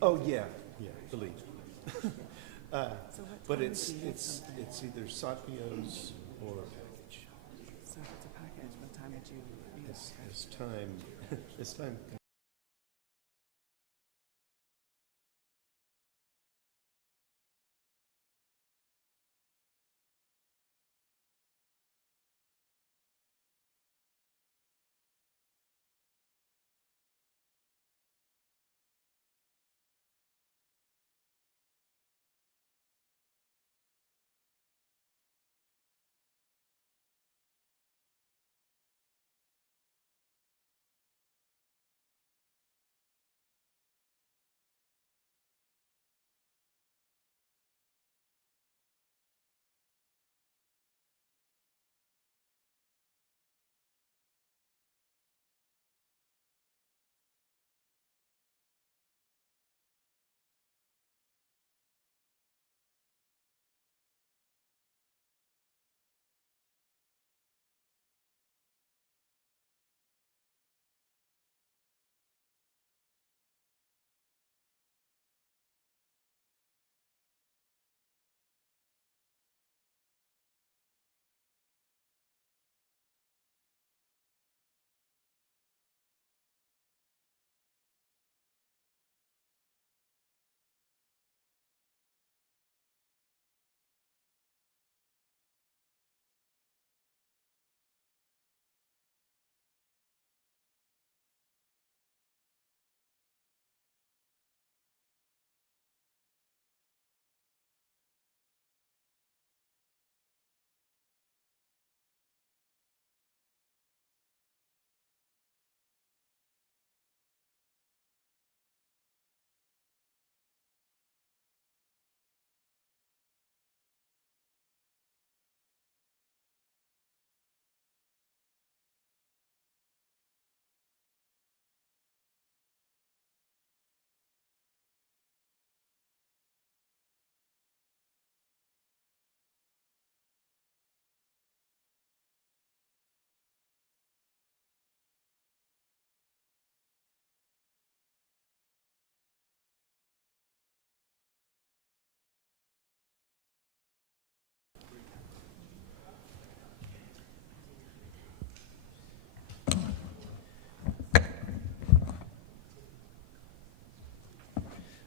Oh, yeah, believe. So what But time it's, do you need it's, something? it's either Satvios or So if it's a package, what time would you need? as time, as time.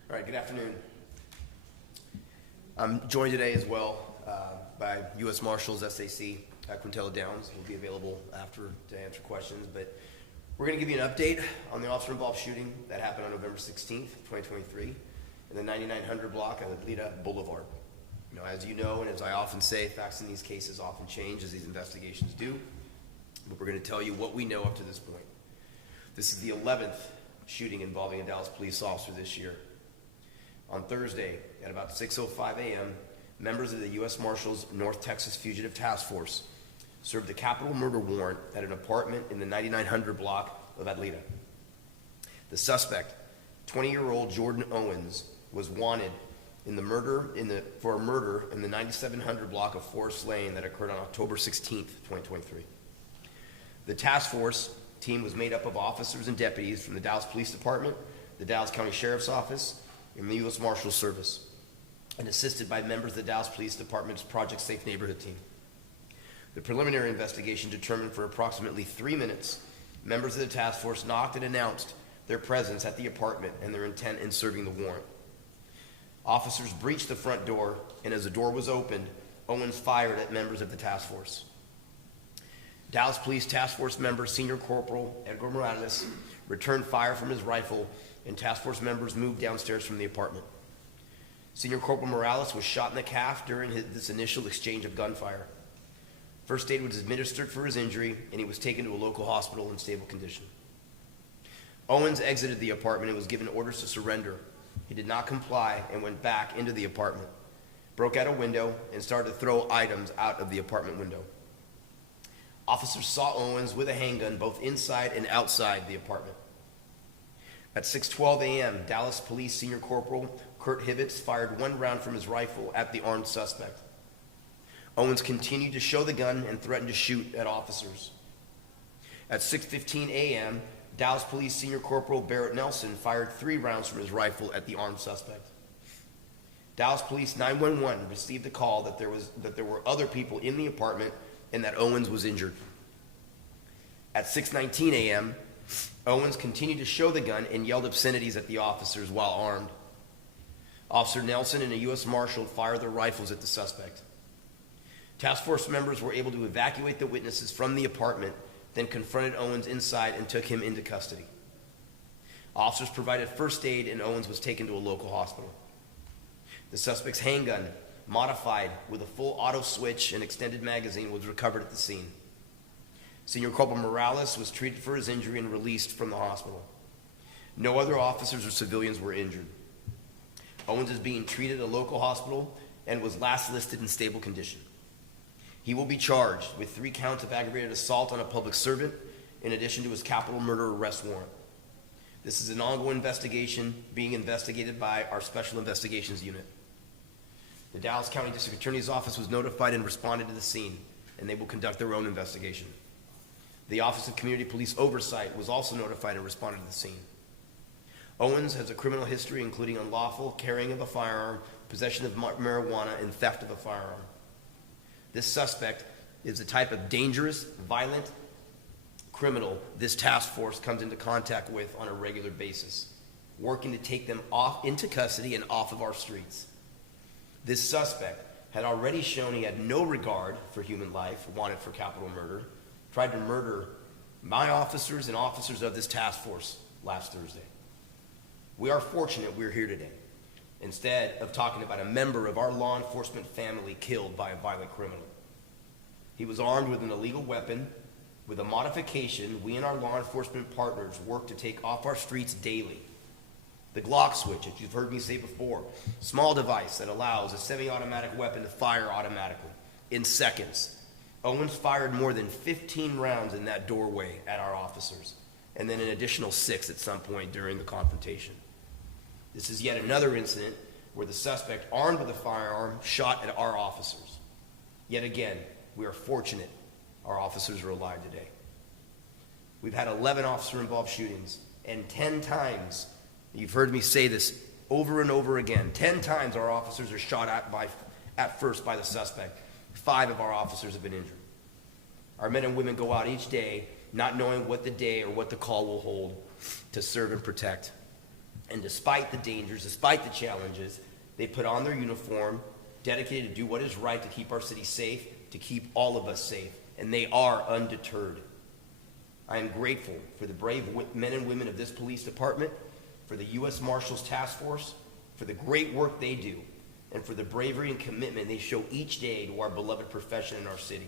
All right, good afternoon. I'm joined today as well by U.S. Marshals SAC Quintella Downs. Will be available after to answer questions, but we're going to give you an update on the officer-involved shooting that happened on November 16th, 2023 in the 9900 block of Lita Boulevard. You know, as you know, and as I often say, facts in these cases often change as these investigations do, but we're going to tell you what we know up to this point. This is the 11th shooting involving a Dallas police officer this year. On Thursday, at about 6:05 a.m., members of the U.S. Marshals North Texas Fugitive Task Force served a capital murder warrant at an apartment in the 9900 block of Atleta. The suspect, 20-year-old Jordan Owens, was wanted for a murder in the 9700 block of Forest Lane that occurred on October 16th, 2023. The task force team was made up of officers and deputies from the Dallas Police Department, the Dallas County Sheriff's Office, and the U.S. Marshals Service, and assisted by members of the Dallas Police Department's Project Safe Neighborhood team. The preliminary investigation determined for approximately 3 minutes, members of the task force knocked and announced their presence at the apartment and their intent in serving the warrant. Officers breached the front door, and as the door was opened, Owens fired at members of the task force. Dallas Police Task Force member Senior Corporal Edgar Morales returned fire from his rifle, and task force members moved downstairs from the apartment. Senior Corporal Morales was shot in the calf during this initial exchange of gunfire. First aid was administered for his injury, and he was taken to a local hospital in stable condition. Owens exited the apartment and was given orders to surrender. He did not comply and went back into the apartment, broke out a window, and started to throw items out of the apartment window. Officers saw Owens with a handgun both inside and outside the apartment. At 6:12 a.m., Dallas Police Senior Corporal Kurt Hivitz fired one round from his rifle at the armed suspect. Owens continued to show the gun and threatened to shoot at officers. At 6:15 a.m., Dallas Police Senior Corporal Barrett Nelson fired 3 rounds from his rifle at the armed suspect. Dallas Police 911 received a call that there were other people in the apartment and that Owens was injured. At 6:19 a.m., Owens continued to show the gun and yelled obscenities at the officers while armed. Officer Nelson and a U.S. Marshal fired their rifles at the suspect. Task force members were able to evacuate the witnesses from the apartment, then confronted Owens inside and took him into custody. Officers provided first aid and Owens was taken to a local hospital. The suspect's handgun, modified with a full auto switch and extended magazine, was recovered at the scene. Senior Corporal Morales was treated for his injury and released from the hospital. No other officers or civilians were injured. Owens is being treated at a local hospital and was last listed in stable condition. He will be charged with 3 counts of aggravated assault on a public servant in addition to his capital murder arrest warrant. This is an ongoing investigation being investigated by our Special Investigations Unit. The Dallas County District Attorney's Office was notified and responded to the scene, and they will conduct their own investigation. The Office of Community Police Oversight was also notified and responded to the scene. Owens has a criminal history including unlawful carrying of a firearm, possession of marijuana, and theft of a firearm. This suspect is the type of dangerous, violent criminal this task force comes into contact with on a regular basis, working to take them off into custody and off of our streets. This suspect had already shown he had no regard for human life, wanted for capital murder, tried to murder my officers and officers of this task force last Thursday. We are fortunate we're here today, instead of talking about a member of our law enforcement family killed by a violent criminal. He was armed with an illegal weapon. With a modification, we and our law enforcement partners work to take off our streets daily. The Glock switch, as you've heard me say before, small device that allows a semi-automatic weapon to fire automatically in seconds. Owens fired more than 15 rounds in that doorway at our officers, and then an additional 6 at some point during the confrontation. This is yet another incident where the suspect, armed with a firearm, shot at our officers. Yet again, we are fortunate our officers are alive today. We've had 11 officer-involved shootings, and 10 times, you've heard me say this over and over again, 10 times our officers are shot at first by the suspect. 5 of our officers have been injured. Our men and women go out each day not knowing what the day or what the call will hold to serve and protect. And despite the dangers, despite the challenges, they put on their uniform, dedicated to do what is right to keep our city safe, to keep all of us safe, and they are undeterred. I am grateful for the brave men and women of this police department, for the U.S. Marshals Task Force, for the great work they do, and for the bravery and commitment they show each day to our beloved profession in our city.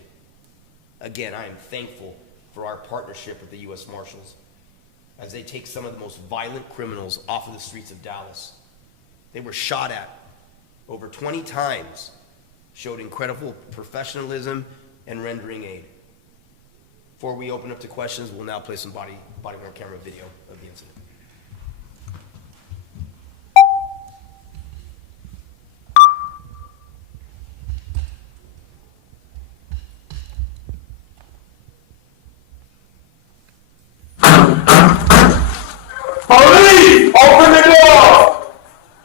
Again, I am thankful for our partnership with the U.S. Marshals as they take some of the most violent criminals off of the streets of Dallas. They were shot at over 20 times, showed incredible professionalism and rendering aid. Before we open up to questions, we'll now play some body-worn camera video of the incident. Police, open the door!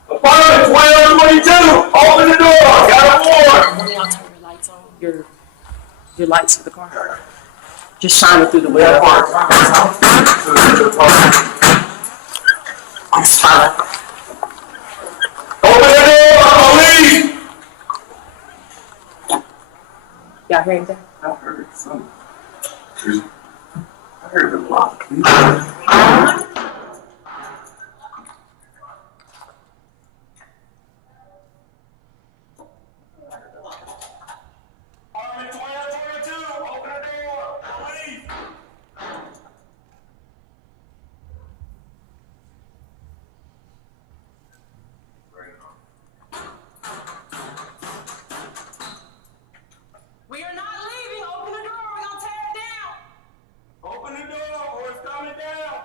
Apartment 1222, open the door! Got a warrant! When y'all turn your lights on, your lights for the car, just shine it through the window. I'm sorry. Open the door, police! Y'all hear anything? I heard something. I heard the block. Apartment 1222, open the door, police! We are not leaving. Open the door. We're gonna tear it down. Open the door or it's coming down!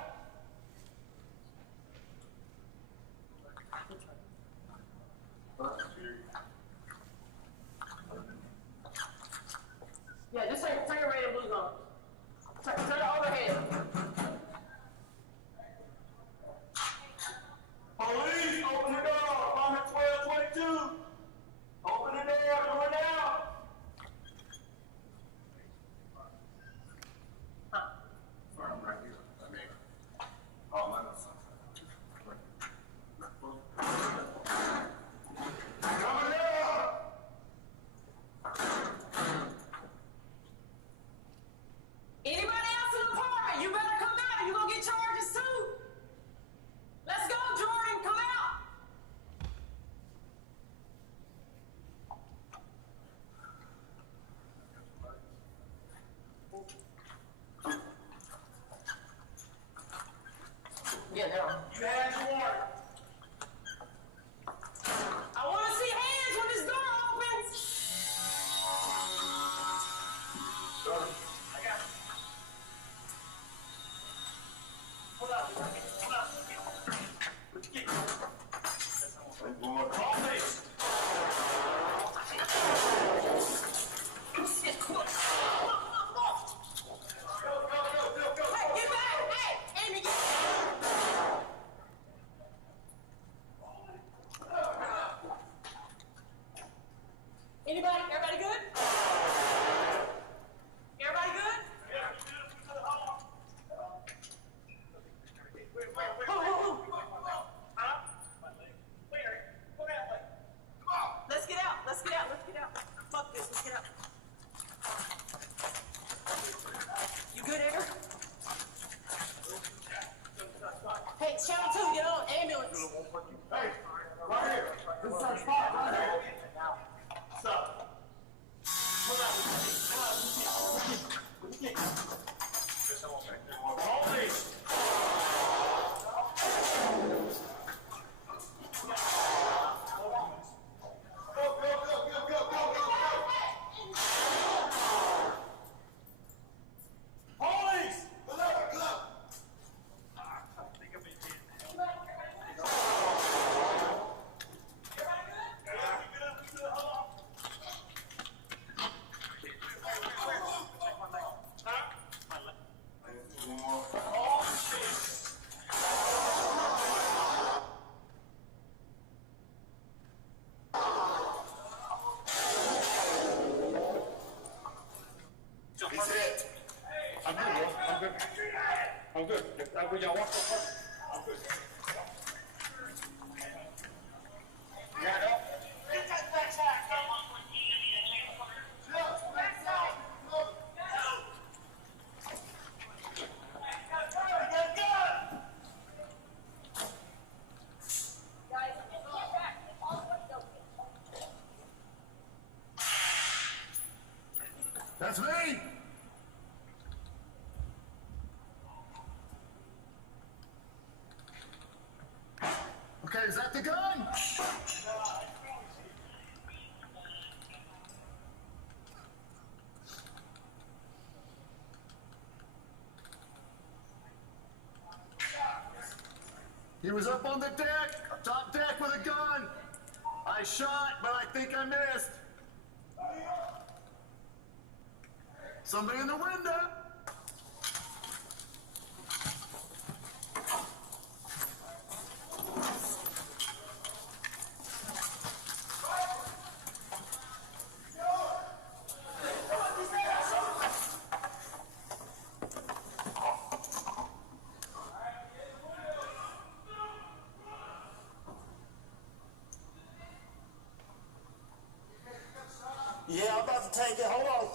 Anybody? Everybody good? Everybody good? Let's get out. Let's get out. Let's get out. Fuck this. Let's get out. You good, Edgar? Hey, channel 2, get on. Ambulance. Hey, right here. This is our spot right here. What's up? Come out. Hold these. Police! Good luck, good luck. He's hit. I'm good, bro. I'm good. I'm good. When y'all walk up, I'm good. Right up. That's me. Okay, is that the gun? He was up on the deck, top deck with a gun. I shot, but I think I missed. Somebody in the window. Yeah, I'm about to take it. Hold on.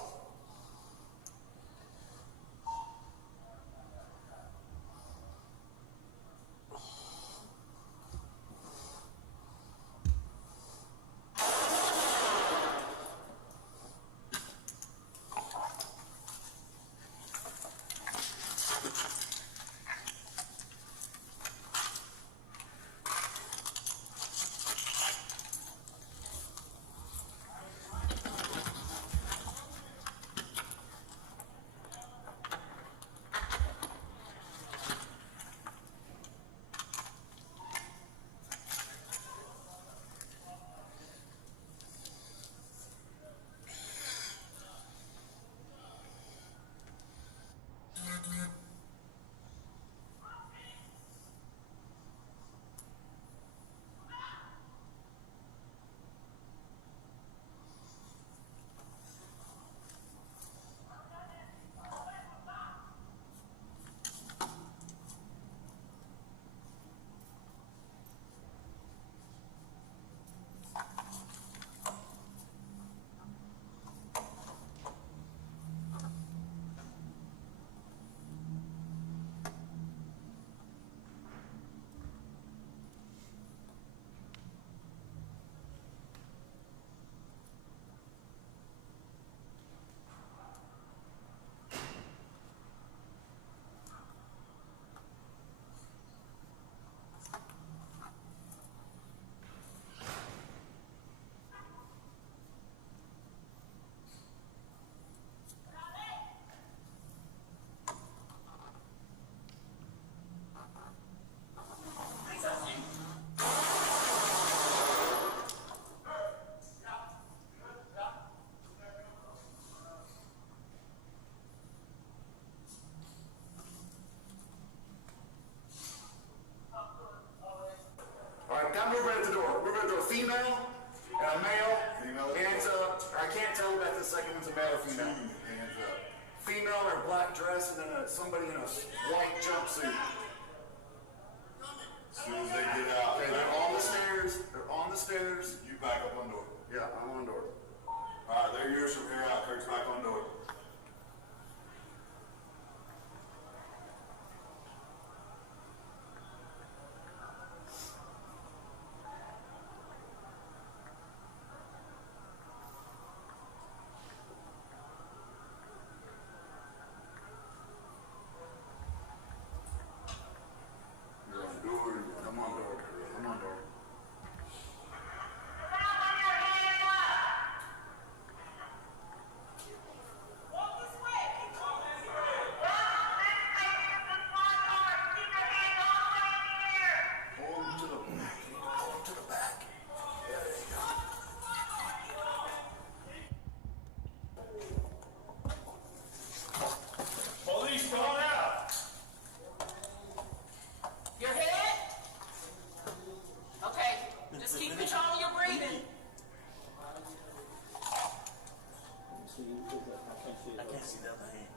second one's a male or female? Hands up. Female in a black dress and then somebody in a white jumpsuit. As soon as they get out. Okay, they're on the stairs. They're on the stairs. You back up on door. Yeah, I'm on door. Alright, they're yours from here out. Kurt's back on door. You're on door. Come on door. Come on door. Hold them to the back. Hold them to the back. There you go. Police, come on out. Your head? Okay, just keep controlling your breathing. I can't see the other hand.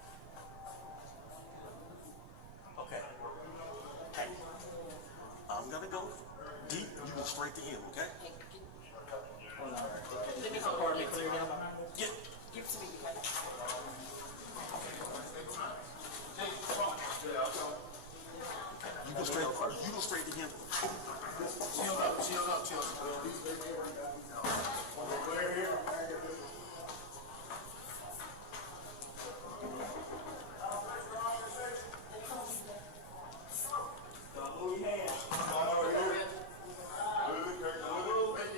Okay. Hey, I'm gonna go deep. You go straight to him, okay? Let me hold it. Yeah. Give it to me, okay? You go straight. You go straight to him. Chill up. Chill up. Chill up. Over here. Move your hand. Over here. Move it, Kurt. Move it.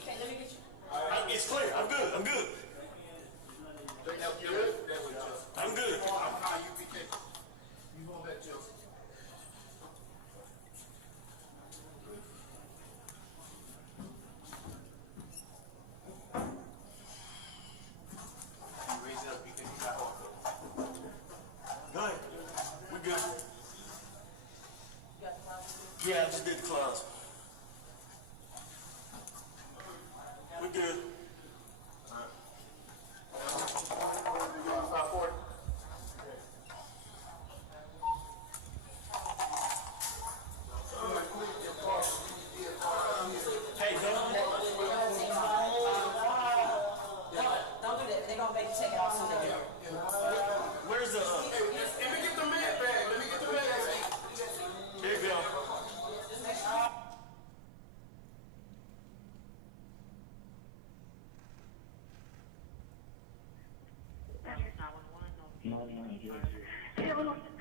Okay, let me get you. It's clear. I'm good. I'm good. You good? I'm good. You hold that, Chelsea. You raise it up because you got hold. Go ahead. We're good. Yeah, I just did the claws. We're good. 540. Hey, don't. Don't do that. They're gonna make you take it off soon. Where's the? Let me get the med bag. Let me get the med bag. Here you go.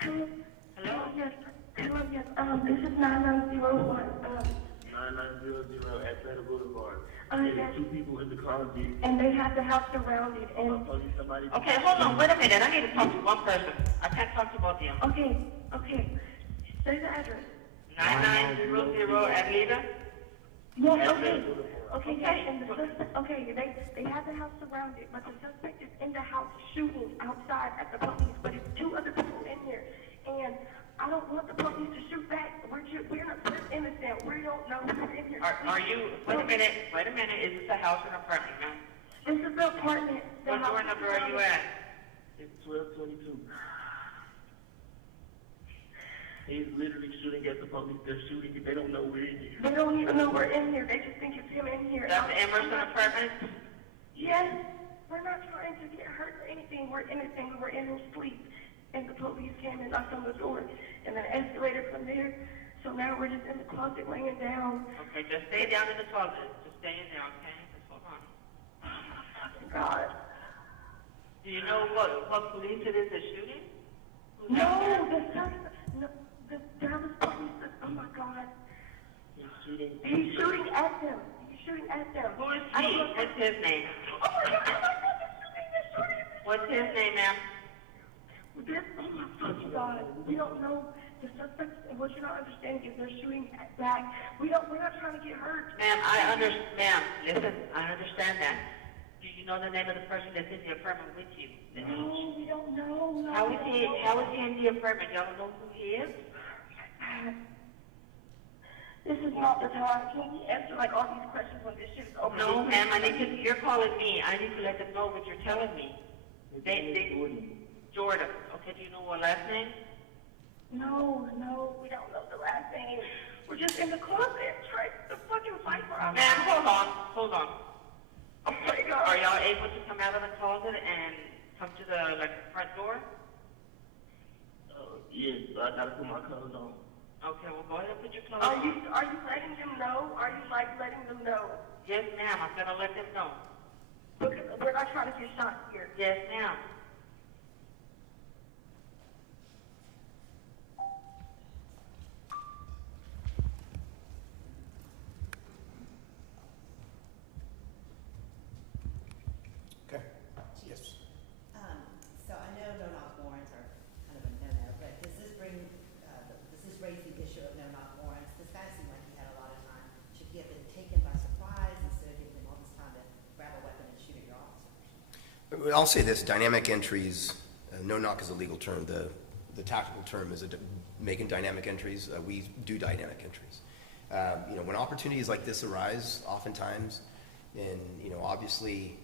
Hello? Yes. Hello, yes. This is 9901. 9900 Atlanta Boulevard. Yes. There's two people in the car. And they have the house surrounded. And Somebody. Okay, hold on, wait a minute. I need to talk to one person. I can't talk to both of you. okay. Say the address. 9900 Atlanta? Yes, okay. Okay, yes, and the suspect, okay, they have the house surrounded, but the suspect is in the house shooting outside at the police, but it's two other people in there. And I don't want the police to shoot back. We're innocent. We don't know who's in here. Are you, wait a minute, is this a house or an apartment, ma'am? This is the apartment. What door number are you at? It's 1222. He's literally shooting at the police. They're shooting. They don't know we're in here. They don't even know we're in here. They just think it's him in here. That's Emerson Apartments? Yes. We're not trying to get hurt or anything. We're innocent. We were in our sleep. And the police came and knocked on the door. And then escalated from there. So now we're just in the closet laying down. Okay, just stay down in the closet. Just stay in there, okay? Just hold on. Fucking God. Do you know what police it is that's shooting? Who's No, out there? the suspect. No, the Dallas police. Oh my God. He's shooting. He's shooting at them. He's shooting at them. Who is I don't he? know if What's his name? Oh my God, they're shooting. What's his name, ma'am? This, oh my fucking God. We don't know the suspects, and what you're not understanding is they're shooting back. We're not trying to get hurt. Ma'am, ma'am, listen, I understand that. Do you know the name of the person that's in the apartment with you? No, we don't know. No, How is he in the apartment? Y'all don't know who he is? This is not the time. Can we answer like all these questions when this shit is over? No, ma'am, you're calling me. I need to let them know what you're telling me. Jordan. Okay, do you know her last name? No, we don't know the last name. We're just in the closet trying to fucking fight for our Ma'am, hold on. Oh my God. Are y'all able to come out of the closet and come to the front door? Yes, I gotta put my clothes on. Okay, well go ahead and put your clothes Are on. you letting them know? Are you like letting them know? Yes, ma'am, I'm gonna let them know. Because we're not trying to get shot here. Yes, ma'am. Okay. Yes. So I know no-knock warrants are kind of a no-no, but does this raise the issue of no-knock warrants? This guy seemed like he had a lot of time. Should he have been taken by surprise instead of giving him all this time to grab a weapon and shoot at your officers? I'll say this, dynamic entries, no-knock is a legal term. The tactical term is making dynamic entries. We do dynamic entries. When opportunities like this arise, oftentimes, and obviously,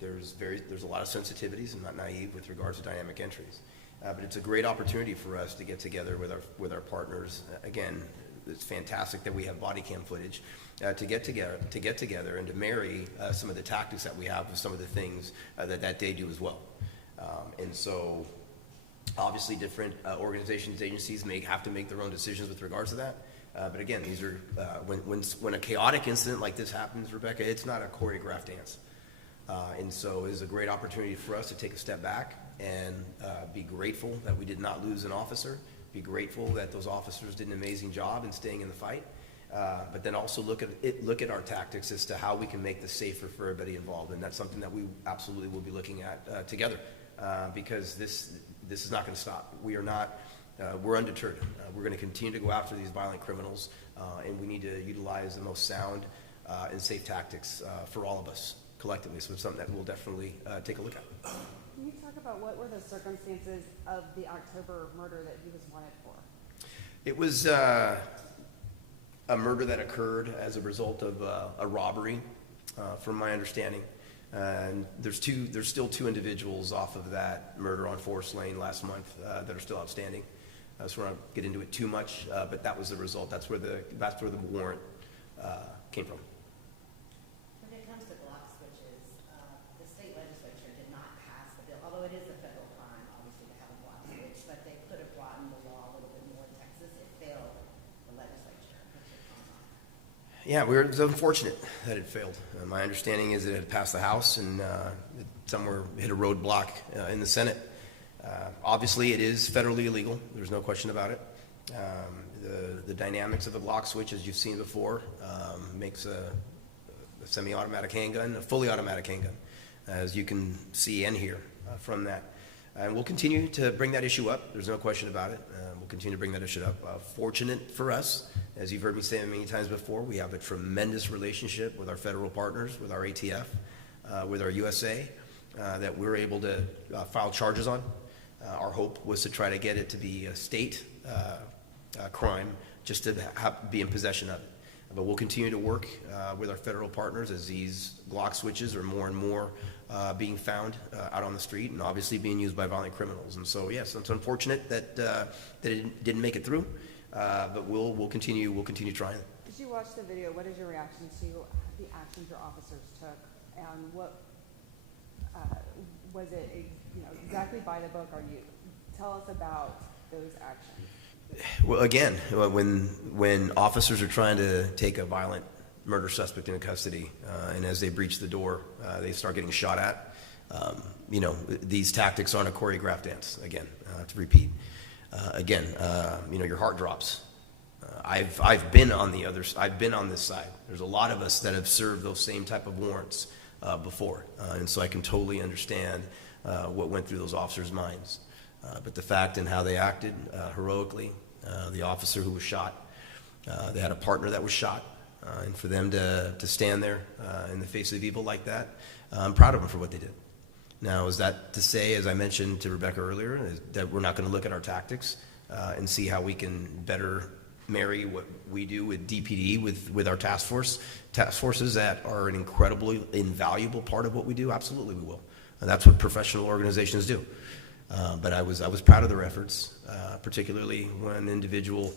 there's a lot of sensitivities. I'm not naive with regards to dynamic entries, but it's a great opportunity for us to get together with our partners. Again, it's fantastic that we have body cam footage to get together and to marry some of the tactics that we have with some of the things that they do as well. And so, obviously, different organizations, agencies may have to make their own decisions with regards to that. But again, these are when a chaotic incident like this happens, Rebecca, it's not a choreographed dance. And so it is a great opportunity for us to take a step back and be grateful that we did not lose an officer, be grateful that those officers did an amazing job in staying in the fight, but then also look at our tactics as to how we can make this safer for everybody involved. And that's something that we absolutely will be looking at together, because this is not going to stop. We're undeterred. We're going to continue to go after these violent criminals, and we need to utilize the most sound and safe tactics for all of us collectively. So it's something that we'll definitely take a look at. Can you talk about what were the circumstances of the October murder that he was wanted for? It was a murder that occurred as a result of a robbery, from my understanding. And there's still two individuals off of that murder on Forest Lane last month that are still outstanding. So we're not get into it too much, but that was the result. That's where the warrant came from. When it comes to block switches, the state legislature did not pass the bill, although it is a federal crime, obviously, to have a block switch, but they could have broadened the law a little bit more in Texas. It failed the legislature. What's your comment on that? Yeah, it's unfortunate that it failed. My understanding is that it had passed the House and it somewhere hit a roadblock in the Senate. Obviously, it is federally illegal. There's no question about it. The dynamics of a block switch, as you've seen before, makes a semi-automatic handgun a fully automatic handgun, as you can see and hear from that. And we'll continue to bring that issue up. There's no question about it. We'll continue to bring that issue up. Fortunate for us, as you've heard me say many times before, we have a tremendous relationship with our federal partners, with our ATF, with our USA, that we're able to file charges on. Our hope was to try to get it to be a state crime, just to be in possession of it. But we'll continue to work with our federal partners as these Glock switches are more and more being found out on the street and obviously being used by violent criminals. And so, yes, it's unfortunate that it didn't make it through, but we'll continue trying. Did you watch the video? What is your reaction to the actions your officers took, and what was it? Exactly by the book? Tell us about those actions. Well, again, when officers are trying to take a violent murder suspect into custody, and as they breach the door, they start getting shot at. These tactics aren't a choreographed dance. Again, to repeat, your heart drops. I've been on the other. I've been on this side. There's a lot of us that have served those same type of warrants before, and so I can totally understand what went through those officers' minds. But the fact and how they acted heroically, the officer who was shot, they had a partner that was shot, and for them to stand there in the face of evil like that, I'm proud of them for what they did. Now, is that to say, as I mentioned to Rebecca earlier, that we're not going to look at our tactics and see how we can better marry what we do with DPD, with our task forces that are an incredibly invaluable part of what we do, absolutely we will. And that's what professional organizations do. But I was proud of their efforts, particularly when an individual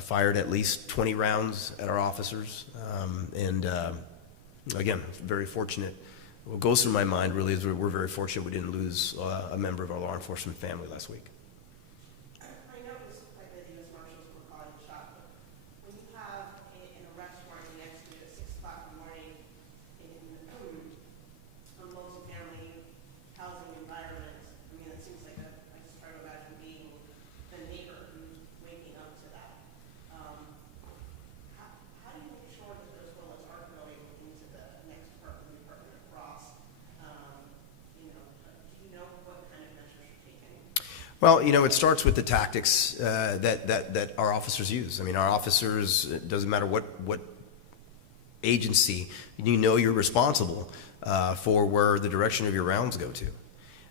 fired at least 20 rounds at our officers. Again, very fortunate. What goes through my mind really is we're very fortunate we didn't lose a member of our law enforcement family last week. I noticed like the U.S. Marshals were calling the shot, but when you have an arrest warrant next to you at 6 o'clock in the morning in a multi-family housing environment, I mean, it seems like I just try to imagine being the neighbor who's waking up to that. How do you make sure that those bullets aren't going into the next department across? Do you know what kind of measures you're taking? Well, it starts with the tactics that our officers use. I mean, our officers, it doesn't matter what agency, you're responsible for where the direction of your rounds go to.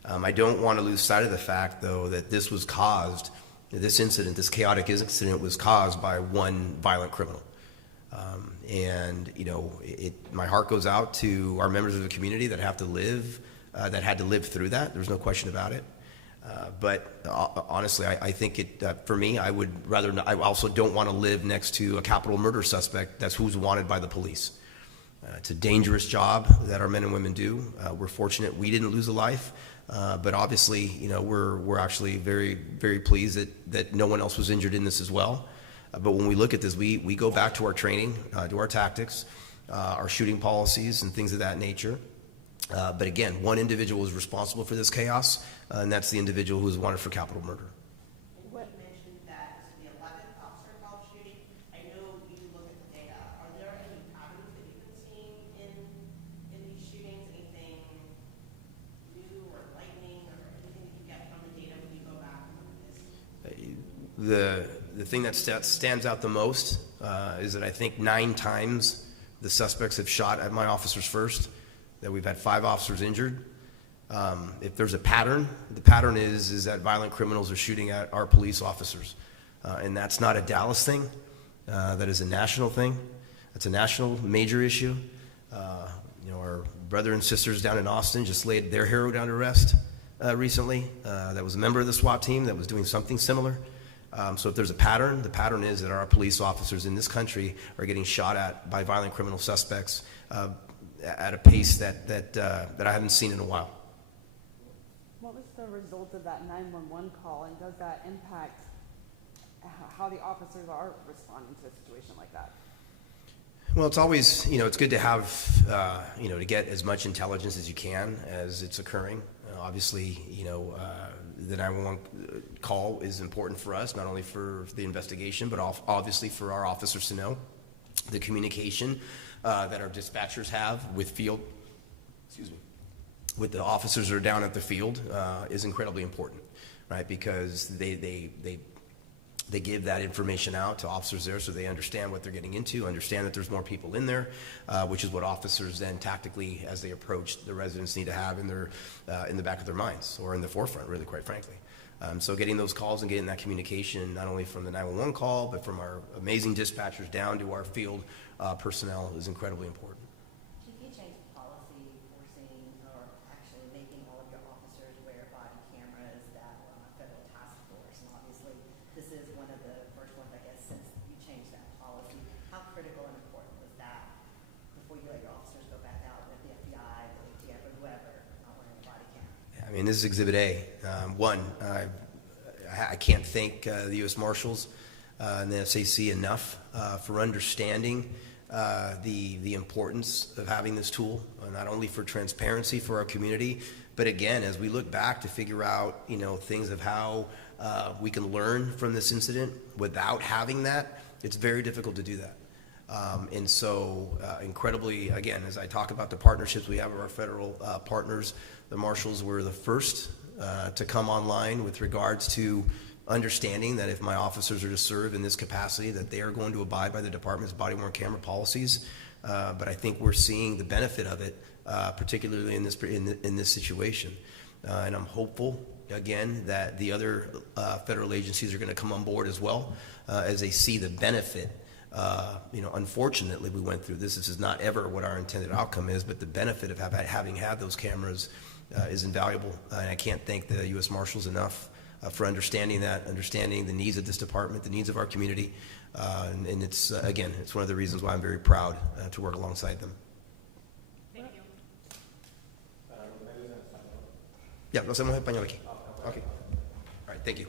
I don't want to lose sight of the fact, though, that this chaotic incident was caused by one violent criminal. My heart goes out to our members of the community that had to live through that. There's no question about it. But honestly, I think for me, I would rather not, I also don't want to live next to a capital murder suspect that's who's wanted by the police. It's a dangerous job that our men and women do. We're fortunate we didn't lose a life, but obviously, we're actually very, very pleased that no one else was injured in this as well. But when we look at this, we go back to our training, to our tactics, our shooting policies and things of that nature. But again, one individual is responsible for this chaos, and that's the individual who is wanted for capital murder. And you mentioned that this is the 11th officer involved shooting. I know you look at the data. Are there any patterns that you've been seeing in these shootings? Anything new or enlightening or anything that you get from the data when you go back and look at this? The thing that stands out the most is that I think 9 times the suspects have shot at my officers first, that we've had 5 officers injured. If there's a pattern, the pattern is that violent criminals are shooting at our police officers. And that's not a Dallas thing. That is a national thing. That's a national major issue. Our brother and sisters down in Austin just laid their hero down to rest recently. That was a member of the SWAT team that was doing something similar. So if there's a pattern, the pattern is that our police officers in this country are getting shot at by violent criminal suspects at a pace that I haven't seen in a while. What was the result of that 911 call, and does that impact how the officers are responding to a situation like that? Well, it's always, it's good to have, to get as much intelligence as you can as it's occurring. Obviously, the 911 call is important for us, not only for the investigation, but obviously for our officers to know. The communication that our dispatchers have with the officers that are down at the field is incredibly important, right? Because they give that information out to officers there so they understand what they're getting into, understand that there's more people in there, which is what officers then tactically, as they approach the residents, need to have in the back of their minds, or in the forefront, really, quite frankly. So getting those calls and getting that communication, not only from the 911 call, but from our amazing dispatchers down to our field personnel, is incredibly important. Should you change the policy forcing or actually making all of your officers wear body cameras that were on a federal task force? And obviously, this is one of the first ones, I guess, since you changed that policy. How critical and important was that before you let your officers go back out with the FBI, the ATF, or whoever not wearing a body cam? I mean, this is Exhibit A. I can't thank the U.S. Marshals and the SAC enough for understanding the importance of having this tool, not only for transparency for our community, but again, as we look back to figure out, things of how we can learn from this incident. Without having that, it's very difficult to do that. And so incredibly, again, as I talk about the partnerships we have with our federal partners, the Marshals were the first to come online with regards to understanding that if my officers are to serve in this capacity, that they are going to abide by the department's body-worn camera policies. But I think we're seeing the benefit of it, particularly in this situation. And I'm hopeful, again, that the other federal agencies are going to come on board as well as they see the benefit. Unfortunately, we went through this. This is not ever what our intended outcome is, but the benefit of having had those cameras is invaluable. And I can't thank the U.S. Marshals enough for understanding the needs of this department, the needs of our community. And it's, again, it's one of the reasons why I'm very proud to work alongside them. Thank you. Ya, lo hacemos en español aquí. Okay. All right, thank you.